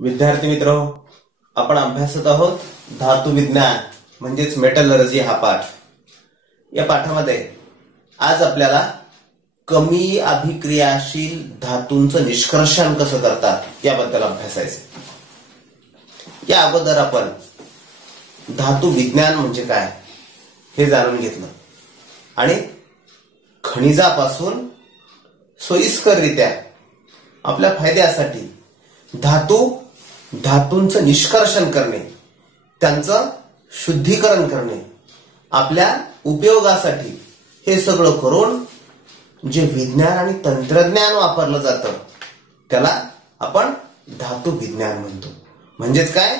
विद्यार्थी मित्र, आपण अभ्यासत आहोत धातु विज्ञान म्हणजेच मेटलर्जी हा पाठ। या पाठामध्ये आज आपल्याला कमी अभिक्रियाशील धातूंचं निष्कर्षण कसं करतात याबद्दल अभ्यासायचं। या अगोदर आपण धातु विज्ञान म्हणजे काय हे जाणून घेतलं आणि खनिजापासून सोयीस्कररित्या आपल्या फायद्यासाठी धातूंचं निष्कर्षण करणे, त्यांचं शुद्धीकरण करणे, आपल्या उपयोगासाठी हे सगळं करून जे विज्ञान आणि तंत्रज्ञान वापरलं जातं त्याला आपण धातु विज्ञान म्हणतो। म्हणजेच काय,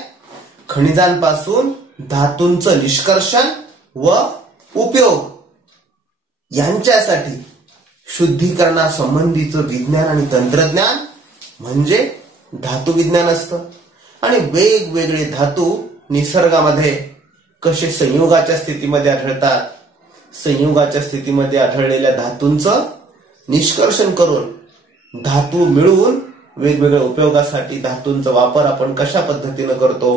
खनिजांपासून धातूंचं निष्कर्षण व उपयोग यांच्यासाठी शुद्धीकरणासंबंधीचं विज्ञान आणि तंत्रज्ञान म्हणजे धातु विज्ञान असतं। आणि वेगवेगळे धातू निसर्गामध्ये कसे संयोगाच्या स्थितीमध्ये आढळतात, संयोगाच्या स्थितीमध्ये आढळलेल्या धातूंचं निष्कर्षण करून धातू मिळवून वेगवेगळ्या उपयोगासाठी धातूंचा वापर आपण कशा पद्धतीने करतो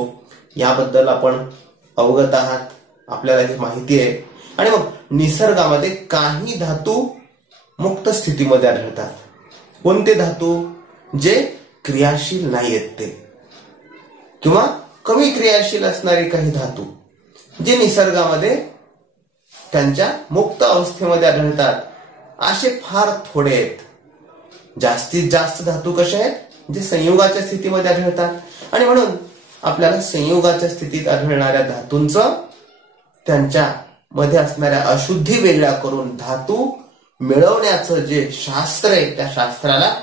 याबद्दल आपण अवगत आहात, आपल्याला ही माहिती आहे। आणि मग निसर्गामध्ये काही धातू मुक्त स्थितीमध्ये आढळतात। कोणते धातू? जे क्रियाशील नाहीत ते, किंवा कमी क्रियाशील असणारे काही धातू जे निसर्गामध्ये त्यांच्या मुक्त अवस्थेमध्ये आढळतात, असे फार थोडे आहेत। जास्तीत जास्त धातू कसे आहेत? जे संयोगाच्या स्थितीमध्ये आढळतात। आणि म्हणून आपल्याला संयोगाच्या स्थितीत आढळणाऱ्या धातूंचं त्यांच्या मध्ये असणाऱ्या अशुद्धी वेगळ्या करून धातू मिळवण्याचं जे शास्त्र आहे त्या शास्त्राला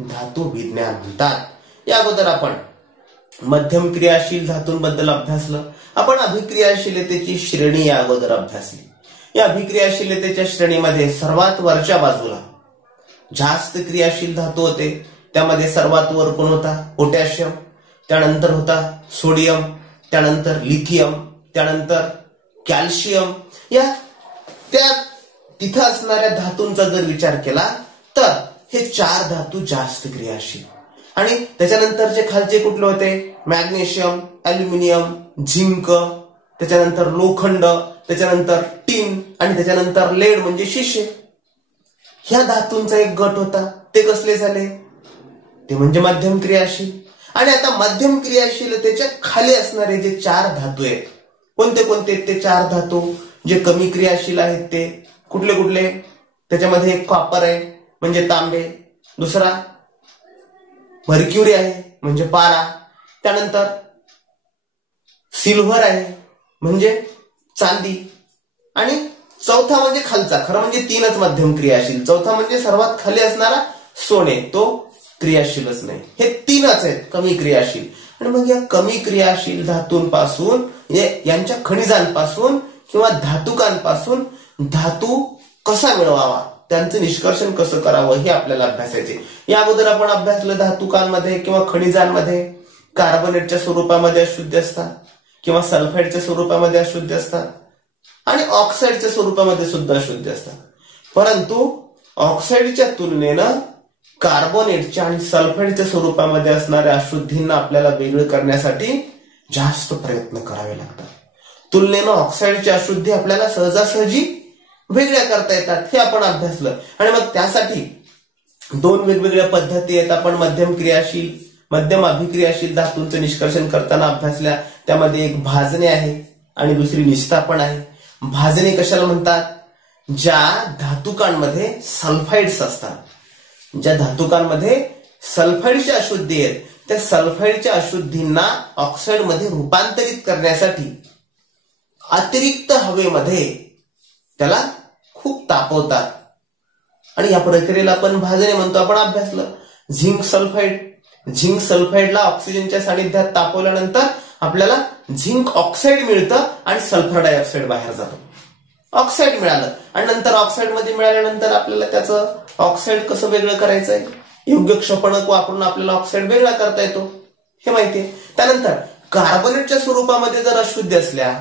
धातु विज्ञान म्हणतात। या अगोदर आपण मध्यम क्रियाशील धातूंबद्दल अभ्यासलं, आपण अभिक्रियाशीलतेची श्रेणी या अगोदर अभ्यासली। या अभिक्रियाशीलतेच्या श्रेणीमध्ये सर्वात वरच्या बाजूला जास्त क्रियाशील धातू होते, त्यामध्ये सर्वात वर कोण होता? पोटॅशियम, त्यानंतर होता सोडियम, त्यानंतर लिथियम, त्यानंतर कॅल्शियम। या त्या तिथं असणाऱ्या धातूंचा जर विचार केला तर हे चार धातू जास्त क्रियाशील। आणि त्याच्यानंतरचे खालचे कुठले होते? मॅग्नेशियम, ॲल्युमिनियम, झिंक, त्याच्यानंतर लोखंड, त्याच्यानंतर टिन आणि त्याच्यानंतर लेड म्हणजे शिशे। ह्या धातूंचा एक गट होता, ते कसले झाले? ते म्हणजे मध्यम क्रियाशील। आणि आता मध्यम क्रियाशीलतेच्या खाली असणारे जे चार धातू आहेत, कोणते कोणते ते चार धातू जे कमी क्रियाशील आहेत? ते कुठले कुठले? त्याच्यामध्ये एक कॉपर आहे म्हणजे तांबे, दुसरा मर्क्युरी आहे म्हणजे पारा, त्यानंतर सिल्व्हर आहे म्हणजे चांदी, आणि चौथा म्हणजे खालचा, खरं म्हणजे तीनच मध्यम क्रियाशील, चौथा म्हणजे सर्वात खाली असणारा सोने, तो क्रियाशीलच नाही। हे तीनच आहेत कमी क्रियाशील। आणि मग या कमी क्रियाशील धातूंपासून, यांच्या खनिजांपासून किंवा धातुकांपासून धातू कसा मिळवावा, त्यांचं निष्कर्षण कसं करावं हे आपल्याला अभ्यासायचे। या अगोदर आपण अभ्यासलं धातुकांमध्ये किंवा खनिजांमध्ये कार्बोनेटच्या स्वरूपामध्ये अशुद्ध असतात किंवा सल्फाईडच्या स्वरूपामध्ये अशुद्ध असतात आणि ऑक्साईडच्या स्वरूपामध्ये सुद्धा अशुद्ध असतात। परंतु ऑक्साईडच्या तुलनेनं कार्बोनेटच्या आणि सल्फाईडच्या स्वरूपामध्ये असणाऱ्या अशुद्धींना आपल्याला वेगळं करण्यासाठी जास्त प्रयत्न करावे लागतात। तुलनेनं ऑक्साईडची अशुद्धी आपल्याला सहजासहजी वेगळ्या करता येतात, हे आपण अभ्यासलं। आणि मग त्यासाठी दोन वेगवेगळ्या पद्धती आहेत, आपण मध्यम अभिक्रियाशील धातूंचं निष्कर्षण करताना अभ्यासल्या। त्यामध्ये एक भाजणे आहे आणि दुसरी निस्तापन आहे। भाजणे कशाला म्हणतात? ज्या धातुकांमध्ये सल्फाइड्स असतात, ज्या धातुकांमध्ये सल्फाइडच्या अशुद्धी आहेत, त्या सल्फाइडच्या अशुद्धींना ऑक्साईडमध्ये रूपांतरित करण्यासाठी अतिरिक्त हवेमध्ये त्याला खूप तापवतात आणि या प्रक्रियेला आपण भाजणे म्हणतो, आपण अभ्यासलं। झिंक सल्फाईडला ऑक्सिजनच्या सानिध्यात तापवल्यानंतर आपल्याला झिंक ऑक्साईड मिळतं आणि सल्फर डायऑक्साईड बाहेर जातो। ऑक्साईड मिळालं आणि नंतर ऑक्साईड मध्ये मिळाल्यानंतर आपल्याला त्याचं ऑक्साईड कसं वेगळं करायचंय, योग्य क्षपणक वापरून आपल्याला ऑक्साईड वेगळा करता येतो, हे माहितीये। त्यानंतर कार्बोनेटच्या स्वरूपामध्ये जर अशुद्ध असल्या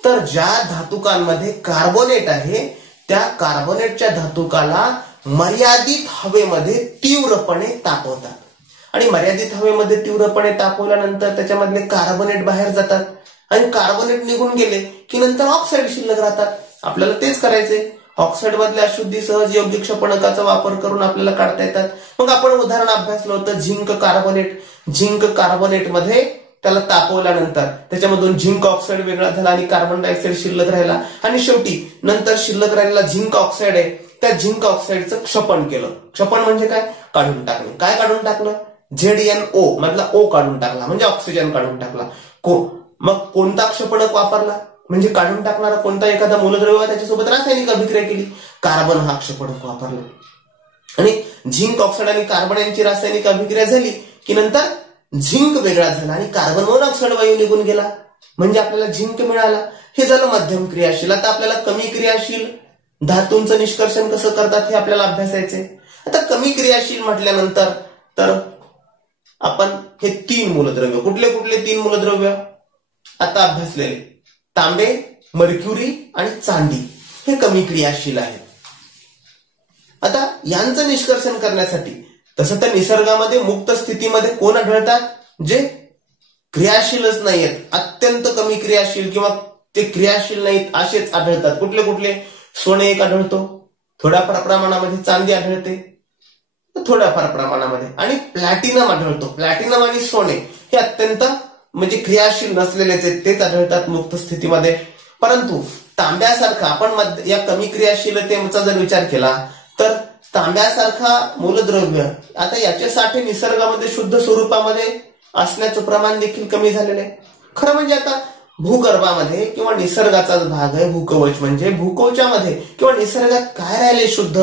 तर ज्या धातुकांमध्ये कार्बोनेट आहे त्या कार्बोनेटच्या धातुकाला मर्यादित हवेमध्ये तीव्रपणे तापवतात आणि मर्यादित हवेमध्ये तीव्रपणे तापवल्यानंतर त्याच्यामधले कार्बोनेट बाहेर जातात आणि कार्बोनेट निघून गेले की नंतर ऑक्साईड शिल्लक राहतात. आपल्याला तेच करायचंय. ऑक्साईड मधल्या अशुद्धी सहज योग्य क्षपणकाचा वापर करून आपल्याला काढता येतात. मग आपण उदाहरण अभ्यासलं होतं झिंक कार्बोनेट. झिंक कार्बोनेट मध्ये त्याला तापवल्यानंतर त्याच्यामधून झिंक ऑक्साईड वेगळा झाला आणि कार्बन डायऑक्साईड शिल्लक राहिला आणि शेवटी नंतर शिल्लक राहिलेला झिंक ऑक्साईड आहे त्या झिंक ऑक्साईडचं क्षपण केलं. क्षपण म्हणजे काय? काढून टाकणे. काय काढून टाकलं? ZnO मधला O काढून टाकला म्हणजे ऑक्सिजन काढून टाकला. मग कोणता क्षपणक वापरला? म्हणजे काढून टाकणारा कोणता एखादा मूलद्रव्य त्याच्यासोबत रासायनिक अभिक्रिया केली. कार्बन हा क्षपणक वापरला आणि झिंक ऑक्साईड आणि कार्बन यांची रासायनिक अभिक्रिया झाली की नंतर झिंक वेगळा झाला आणि कार्बन मोनॉक्साईड वायू निघून गेला म्हणजे आपल्याला झिंक मिळाला. हे झालं मध्यम क्रियाशील. आता आपल्याला कमी क्रियाशील धातूंचं निष्कर्षण कसं करतात हे आपल्याला अभ्यासायचंय. आता कमी क्रियाशील म्हटल्यानंतर तर आपण हे 3 मूलद्रव्य, कुठले कुठले 3 मूलद्रव्य आता अभ्यासलेले, तांबे, मर्क्युरी आणि चांदी, हे कमी क्रियाशील आहेत. आता यांचं निष्कर्षण करण्यासाठी तसं तर निसर्गामध्ये मुक्त स्थितीमध्ये कोण आढळतात? जे क्रियाशीलच नाहीयेत, अत्यंत कमी क्रियाशील किंवा ते क्रियाशील नाहीत असेच आढळतात. कुठले कुठले? सोने एक आढळतो, थोड्याफार प्रमाणामध्ये चांदी आढळते, थोड्याफार प्रमाणामध्ये, आणि प्लॅटिनम आढळतो. प्लॅटिनम आणि सोने हे अत्यंत म्हणजे क्रियाशील नसलेलेच आहेत, तेच आढळतात मुक्त स्थितीमध्ये. परंतु तांब्यासारखा आपण या कमी क्रियाशीलतेचा जर विचार केला तर तांब्यासारखा मूलद्रव्य आता याचे साठे निसर्गामध्ये शुद्ध स्वरूपामध्ये असण्याचं प्रमाण देखील कमी झालेलं आहे. खरं म्हणजे आता भूगर्भामध्ये किंवा निसर्गाचाच भाग आहे भूकवच, म्हणजे भूकवचामध्ये किंवा निसर्गात काय राहिले शुद्ध?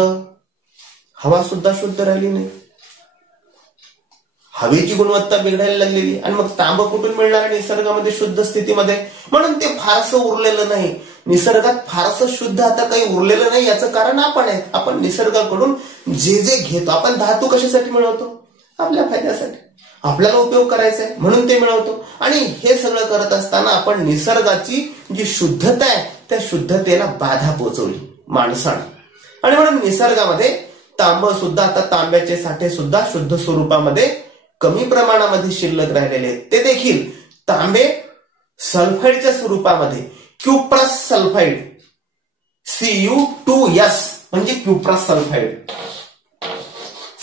हवा सुद्धा शुद्ध राहिली नाही. हवेची गुणवत्ता बिघडायला लागलेली आणि मग तांब कुठून मिळणार आहे निसर्गामध्ये शुद्ध स्थितीमध्ये? म्हणून ते फारसं उरलेलं नाही निसर्गात, फारसं शुद्ध आता काही उरलेलं नाही. याचं कारण आपण आहे. आपण निसर्गाकडून जे जे घेतो, आपण धातू कशासाठी मिळवतो? आपल्या फायद्यासाठी, आपल्याला उपयोग करायचा आहे म्हणून ते मिळवतो. आणि हे सगळं करत असताना आपण निसर्गाची जी शुद्धता आहे त्या शुद्धतेला बाधा पोहोचवली माणसाने. आणि म्हणून निसर्गामध्ये तांब सुद्धा आता तांब्याचे साठे सुद्धा शुद्ध स्वरूपामध्ये कमी प्रमाणामध्ये शिल्लक राहिलेले आहेत. ते देखील तांबे सल्फाईडच्या स्वरूपामध्ये क्युप्रस सल्फाईड Cu2S म्हणजे क्युप्रस सल्फाईड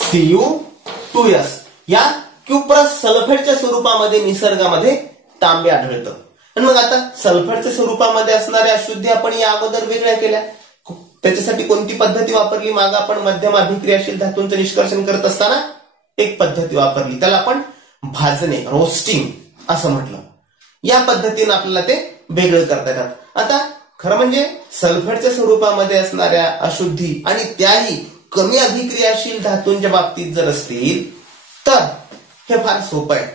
Cu2S या क्युप्रस सल्फाईडच्या स्वरूपामध्ये निसर्गामध्ये तांबे आढळतं. आणि मग आता सल्फाईडच्या स्वरूपामध्ये असणाऱ्या अशुद्धी आपण या अगोदर वेगळ्या केल्या. त्याच्यासाठी कोणती पद्धती वापरली? मागे आपण मध्यम अभिक्रियाशील धातूंचं निष्कर्षण करत असताना एक पद्धती वापरली, त्याला आपण भाजणे, रोस्टिंग असं म्हटलं. या पद्धतीने आपल्याला ते वेगळं करता येतात. आता खरं म्हणजे सल्फेटच्या स्वरूपामध्ये असणाऱ्या अशुद्धी आणि त्याही कमी अभिक्रियाशील धातूंच्या बाबतीत जर असतील तर हे फार सोपं आहे.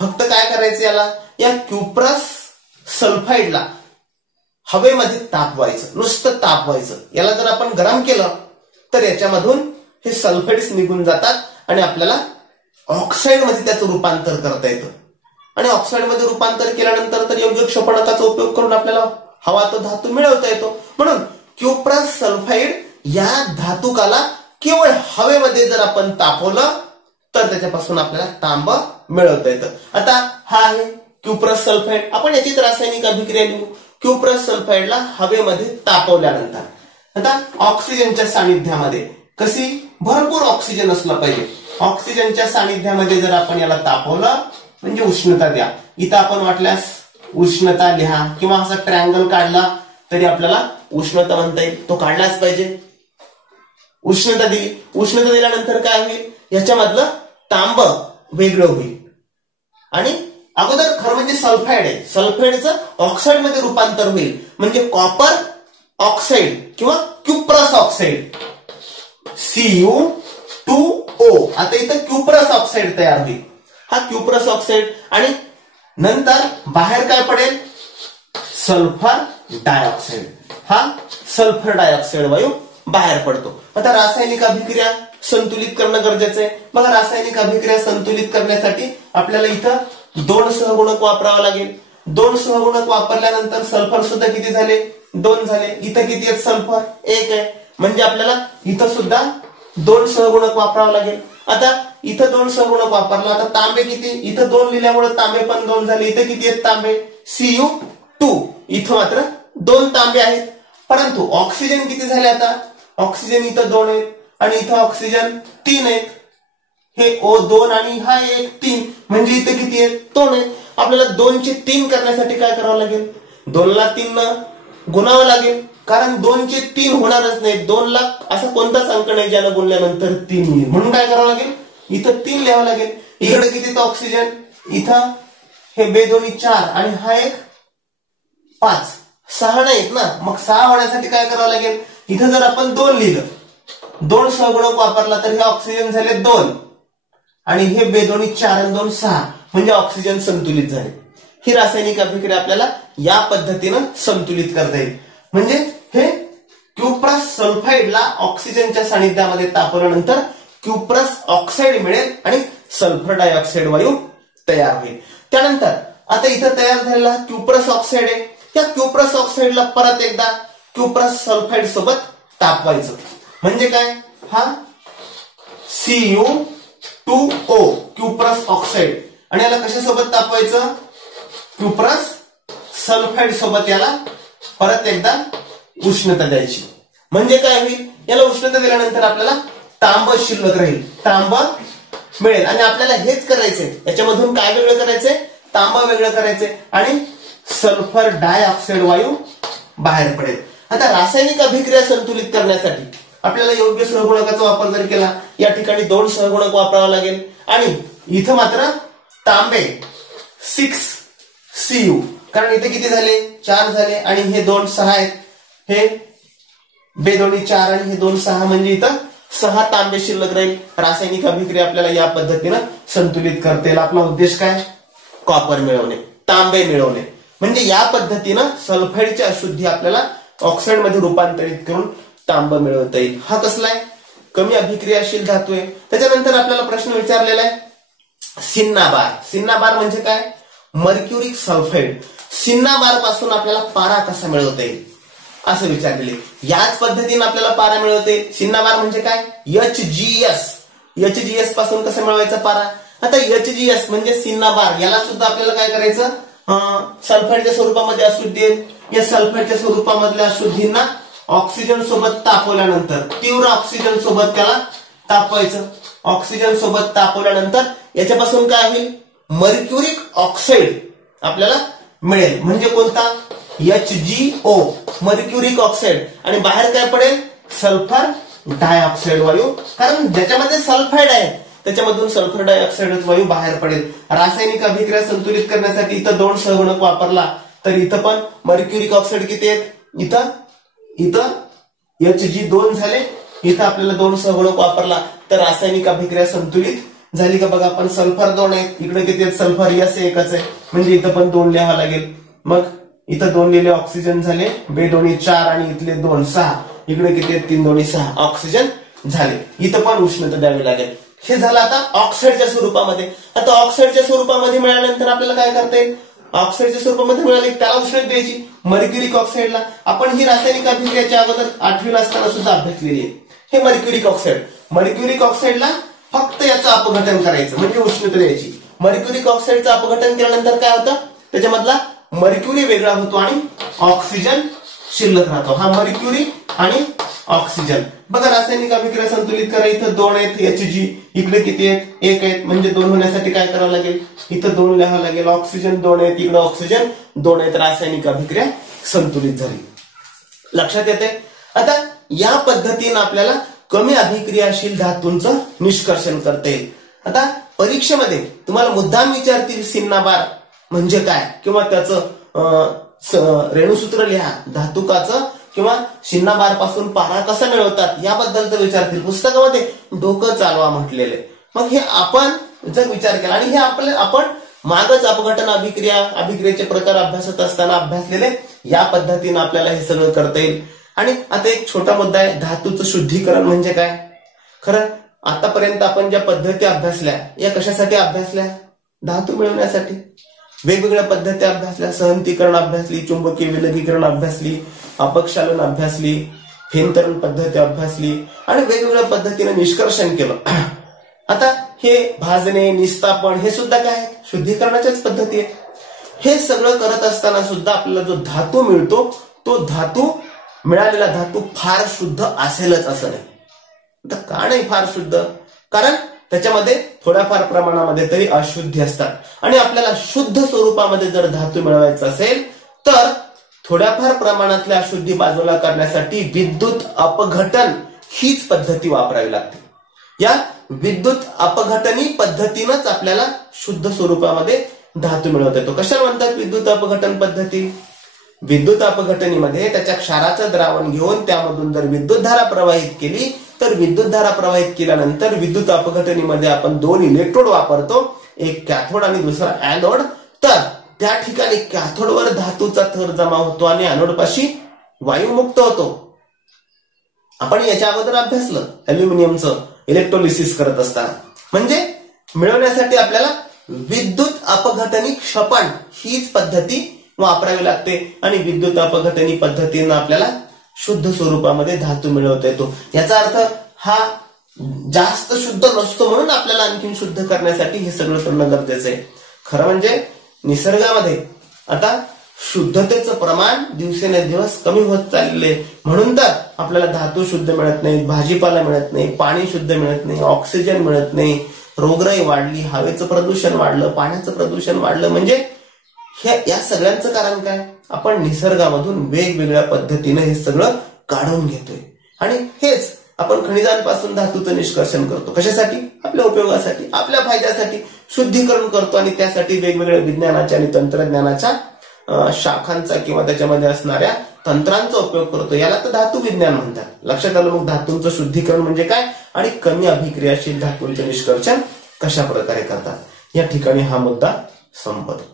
फक्त काय करायचं, याला या क्युप्रस सल्फाईडला हवेमध्ये तापवायचं, नुसतं तापवायचं. याला जर आपण गरम केलं तर याच्यामधून हे सल्फेट्स निघून जातात आणि आपल्याला ऑक्साईड मध्ये त्याचं रूपांतर करता येतं. आणि ऑक्साईड मध्ये रूपांतर केल्यानंतर तर योग्य क्षपणकाचा उपयोग करून आपल्याला हवा तो धातू मिळवता येतो. म्हणून क्युप्रस सल्फाईड या धातुकाला केवळ हवेमध्ये जर आपण तापवलं तर त्याच्यापासून आपल्याला तांब मिळवता येतं. आता हा आहे क्युप्रस सल्फाईड. आपण याचीच रासायनिक अभिक्रिया लिहू. क्युप्रस सल्फाईडला हवेमध्ये तापवल्यानंतर आता ऑक्सिजनच्या सानिध्यामध्ये, कशी भरपूर ऑक्सिजन असला पाहिजे, ऑक्सिजनच्या सानिध्यामध्ये जर आपण याला तापवलं म्हणजे उष्णता द्या. इथं आपण वाटल्यास उष्णता लिहा किंवा असा ट्रायंगल काढला तरी आपल्याला उष्णता म्हणता येईल, तो काढलाच पाहिजे. उष्णता दिली, उष्णता दिल्यानंतर काय होईल, याच्यामधलं तांब वेगळं होईल. आणि अगोदर खरं म्हणजे सल्फाईड आहे, सल्फाईडचं ऑक्साईड मध्ये रूपांतर होईल म्हणजे कॉपर ऑक्साईड किंवा क्युप्रस ऑक्साईड Cu2O. आता इथं क्युप्रस ऑक्साईड तयार होईल. हा क्युप्रस ऑक्साईड आणि नंतर बाहेर काय पडेल, सल्फर डायऑक्साईड. हा सल्फर डायऑक्साईड वायू बाहेर पडतो. आता रासायनिक अभिक्रिया संतुलित करणं गरजेचं आहे. मग रासायनिक अभिक्रिया संतुलित करण्यासाठी आपल्याला इथं 2 सहगुणक वापरावं लागेल. 2 सहगुणक वापरल्यानंतर सल्फर सुद्धा किती झाले, 2 झाले. इथं किती आहेत, सल्फर 1 आहे. म्हणजे आपल्याला इथं सुद्धा 2 सहगुणक वापरावं लागेल. आता इथं 2 सहगुणक वापरला. आता तांबे किती, इथं 2 लिहिल्यामुळे तांबे पण 2 झाले. इथं किती आहेत तांबे, Cu2. इथं मात्र 2 तांबे आहेत. परंतु ऑक्सिजन किती झाले, आता ऑक्सिजन इथं 2 आहेत आणि इथं ऑक्सिजन 3 आहेत. हे O2 आणि हा 1 3 म्हणजे इथे किती आहेत, 2 आहेत. आपल्याला 2 चे 3 करण्यासाठी काय करावं लागेल, 2 ला 3 न गुणावं लागेल, कारण 2 चे 3 होणारच नाही. 2 ला असा कोणताच अंक नाही ज्याला गुणल्यानंतर 3 येईल. म्हणून काय करावं लागेल, इथं 3 लिहावं लागेल. इकडे किती ऑक्सिजन, इथं हे 2 दोन्ही 4 आणि हा 1 5, 6 नाहीत ना. मग 6 होण्यासाठी काय करावं लागेल, इथं जर आपण 2 लिहिलं, 2 सहगुणक वापरला तर हे ऑक्सिजन झाले 2 आणि हे 2 दोन्ही 4 आणि 2 6 म्हणजे ऑक्सिजन संतुलित झाले. ही रासायनिक अभिक्रिया आपल्याला या पद्धतीनं संतुलित करता येईल. म्हणजे हे क्युप्रस सल्फाइडला ऑक्सिजनच्या सानिध्यामध्ये तापवल्यानंतर क्युप्रस ऑक्साईड मिळेल आणि सल्फर डायऑक्साईड वायू तयार होईल. त्यानंतर आता इथं तयार झालेला क्युप्रस ऑक्साईड आहे. त्या क्युप्रस ऑक्साईडला परत एकदा क्युप्रस सल्फाइड सोबत तापवायचं. म्हणजे काय, हा Cu2O क्युप्रस ऑक्साईड आणि याला कशासोबत तापवायचं, क्युप्रस सल्फाइड सोबत याला परत एकदा उष्णता द्यायची. म्हणजे काय होईल, याला उष्णता दिल्यानंतर आपल्याला तांब शिल्लक राहील, तांब मिळेल. आणि आपल्याला हेच करायचंय, याच्यामधून काय वेगळं करायचंय, तांब वेगळं करायचंय आणि सल्फर डायऑक्साईड वायू बाहेर पडेल. आता रासायनिक अभिक्रिया संतुलित करण्यासाठी आपल्याला योग्य सहगुणकाचा वापर जर केला, या ठिकाणी 2 सहगुणक वापरावा लागेल आणि इथं मात्र तांबे 6Cu, कारण इथे किती झाले, 4 झाले आणि हे 2 6 आहेत. हे 2 दोन्ही 4 आणि हे 2 6 म्हणजे इथं 6 तांबे शिल्लक राहील. रासायनिक अभिक्रिया आपल्याला या पद्धतीनं संतुलित करता येईल. आपला उद्देश काय, कॉपर मिळवणे, तांबे मिळवणे. म्हणजे या पद्धतीनं सल्फाइडची अशुद्धी आपल्याला ऑक्साईड मध्ये रूपांतरित करून तांब मिळवता येईल. हा कसला आहे, कमी अभिक्रियाशील धातू आहे. त्याच्यानंतर आपल्याला प्रश्न विचारलेला आहे सिन्नाबार. सिन्नाबार म्हणजे काय, मर्क्युरिक सल्फाइड. सिन्नाबार पासून आपल्याला पारा कसा मिळवता येईल असं विचारलेले. याच पद्धतीने आपल्याला पारा मिळवता येईल. सिन्नाबार म्हणजे काय, HGS पासून कसं मिळवायचा पारा. आता HGS म्हणजे सिन्नाबार, याला सुद्धा आपल्याला काय करायचं, सल्फाइडच्या स्वरूपामध्ये अशुद्धी आहे. या सल्फाइडच्या स्वरूपामधल्या अशुद्धींना ऑक्सिजन सोबत तापवल्यानंतर, तीव्र ऑक्सिजन सोबत त्याला तापवायचं. ऑक्सिजन सोबत तापवल्यानंतर याच्यापासून काय होईल, मर्क्युरिक ऑक्साईड आपल्याला मिळेल. म्हणजे कोणता, HgO मर्क्युरिक ऑक्साईड. आणि बाहेर काय पडेल, सल्फर डायऑक्साईड वायू, कारण ज्याच्यामध्ये सल्फाइड आहे त्याच्यामधून सल्फर डायऑक्साईड वायू बाहेर पडेल. रासायनिक अभिक्रिया संतुलित करण्यासाठी इथं 2 सहगुणक वापरला तर इथं पण मर्क्युरिक ऑक्साईड किती आहेत, इथं Hg2 झाले. इथं आपल्याला 2 सहगुणक वापरला तर रासायनिक अभिक्रिया संतुलित झाली का बघा. आपण सल्फर 2 आहेत, इकडे किती आहेत, सल्फर S एकच आहे म्हणजे इथं पण 2 लिहावं लागेल. मग इथं 2 लिहिले ऑक्सिजन झाले, 2 दोन्ही 4 आणि इथले 2 6, इकडे किती आहेत, 3 दोन्ही 6 ऑक्सिजन झाले. इथं पण उष्णता द्यावी लागेल. हे झालं आता ऑक्साईडच्या स्वरूपामध्ये. आता ऑक्साईडच्या स्वरूपामध्ये मिळाल्यानंतर आपल्याला काय करता येईल, ऑक्साईडच्या स्वरूपामध्ये मिळाले त्याला उष्णता द्यायची मर्क्युरिक ऑक्साईडला. आपण ही रासायनिक अभिक्रियाच्या अगोदर 8वीला असताना सुद्धा अभ्यासलेली आहे. हे मर्क्युरिक ऑक्साईड, मर्क्युरिक ऑक्साईडला फक्त याचं अपघटन करायचं म्हणजे उष्णता द्यायची. मर्क्युरिक ऑक्साईडचं अपघटन केल्यानंतर काय होतं, त्याच्यामधला मर्क्युरी वेगळा होतो आणि ऑक्सिजन शिल्लक राहतो. हा मर्क्युरी आणि ऑक्सिजन. बघा रासायनिक अभिक्रिया संतुलित करा. इथं 2 आहेत Hg, इकडे किती आहेत, 1 आहेत. म्हणजे 2 होण्यासाठी काय करावं लागेल, इथं 2 लिहावं लागेल. ऑक्सिजन 2 आहेत, इकडे ऑक्सिजन 2 आहेत. रासायनिक अभिक्रिया संतुलित झाली. लक्षात येते. आता या पद्धतीने आपल्याला कमी अभिक्रियाशील धातूंचं निष्कर्षण करता येईल. आता परीक्षेमध्ये तुम्हाला मुद्दाम विचारतील सिन्नाबार म्हणजे काय, किंवा त्याचं रेणुसूत्र लिहा, धातुकाचं किंवा सिन्नाबार पासून पारा कसा मिळवतात याबद्दल तर विचारतील. पुस्तकामध्ये डोकं चालवा म्हटलेले. मग हे आपण जर विचार केला आणि हे आपण मागच अपघटन अभिक्रियेचे प्रकार अभ्यासत असताना अभ्यासलेले, या पद्धतीने आपल्याला हे सगळं करता येईल. आणि आता एक छोटा मुद्दा आहे, धातूचं शुद्धीकरण म्हणजे काय. खरं आतापर्यंत आपण ज्या पद्धती अभ्यासल्या या कशासाठी अभ्यासल्या, धातू मिळवण्यासाठी. वेगवेगळ्या पद्धती अभ्यासल्या, सहंतीकरण अभ्यासली, चुंबकीय विलगीकरण अभ्यासली, अपक्षालन अभ्यासली, फेनतरण पद्धती अभ्यासली आणि वेगवेगळ्या पद्धतीने निष्कर्षण केलं. आता हे भाजणे, निस्तापन हे सुद्धा काय आहे, शुद्धीकरणाच्याच पद्धती आहेत. हे सगळं करत असताना सुद्धा आपल्याला जो धातू मिळतो तो धातू, मिळालेला धातू फार शुद्ध असेलच असं नाही. आता का नाही फार शुद्ध? कारण त्याच्यामध्ये थोड्याफार प्रमाणामध्ये तरी अशुद्धी असतात आणि आपल्याला शुद्ध स्वरूपामध्ये जर धातू मिळवायचा असेल तर थोड्याफार प्रमाणातल्या अशुद्धी बाजूला करण्यासाठी विद्युत अपघटन हीच पद्धती वापरावी लागते. या विद्युत अपघटनी पद्धतीनंच आपल्याला शुद्ध स्वरूपामध्ये धातू मिळवता येतो. कशाला म्हणतात विद्युत अपघटन पद्धती? विद्युत अपघटनीमध्ये त्याच्या क्षाराचं द्रावण घेऊन त्यामधून जर विद्युत धारा प्रवाहित केली तर विद्युत धारा प्रवाहित केल्यानंतर विद्युत अपघटनीमध्ये आपण 2 इलेक्ट्रोड वापरतो, एक कॅथोड आणि दुसरा एनोड. तर त्या ठिकाणी कॅथोडवर धातूचा थर जमा होतो आणि एनोड पाशी वायू मुक्त होतो. आपण याच्या अगोदर अभ्यासलं अल्युमिनियमचं इलेक्ट्रोलिसिस करत असताना. म्हणजे मिळवण्यासाठी आपल्याला विद्युत अपघटनी क्षपण हीच पद्धती वापरावी लागते आणि विद्युत अपघटनी पद्धतीनं आपल्याला शुद्ध स्वरूपामध्ये धातू मिळवता येतो. याचा अर्थ हा जास्त शुद्ध नसतो म्हणून आपल्याला आणखी शुद्ध करण्यासाठी हे सगळं करणं गरजेचं आहे. खरं म्हणजे निसर्गामध्ये आता शुद्धतेचं प्रमाण दिवसेंदिवस कमी होत चाललेले, म्हणून तर आपल्याला धातू शुद्ध मिळत नाही, भाजीपाला मिळत नाही, पाणी शुद्ध मिळत नाही, ऑक्सिजन मिळत नाही, रोगराई वाढली, हवेचं प्रदूषण वाढलं, पाण्याचं प्रदूषण वाढलं. म्हणजे या सगळ्यांचं कारण काय? आपण निसर्गामधून वेगवेगळ्या पद्धतीने हे सगळं काढून घेतोय आणि हेच आपण खनिजांपासून धातूचं निष्कर्षण करतो. कशासाठी? आपल्या उपयोगासाठी, आपल्या फायद्यासाठी शुद्धीकरण करतो आणि त्यासाठी वेगवेगळ्या विज्ञानाच्या आणि तंत्रज्ञानाच्या शाखांचा किंवा त्याच्यामध्ये असणाऱ्या तंत्रांचा उपयोग करतो. याला तर धातू विज्ञान म्हणतात. लक्षात आलं मग धातूंचं शुद्धीकरण म्हणजे काय आणि कमी अभिक्रियाशील धातूंचे निष्कर्षण कशा प्रकारे करतात. या ठिकाणी हा मुद्दा संपतो.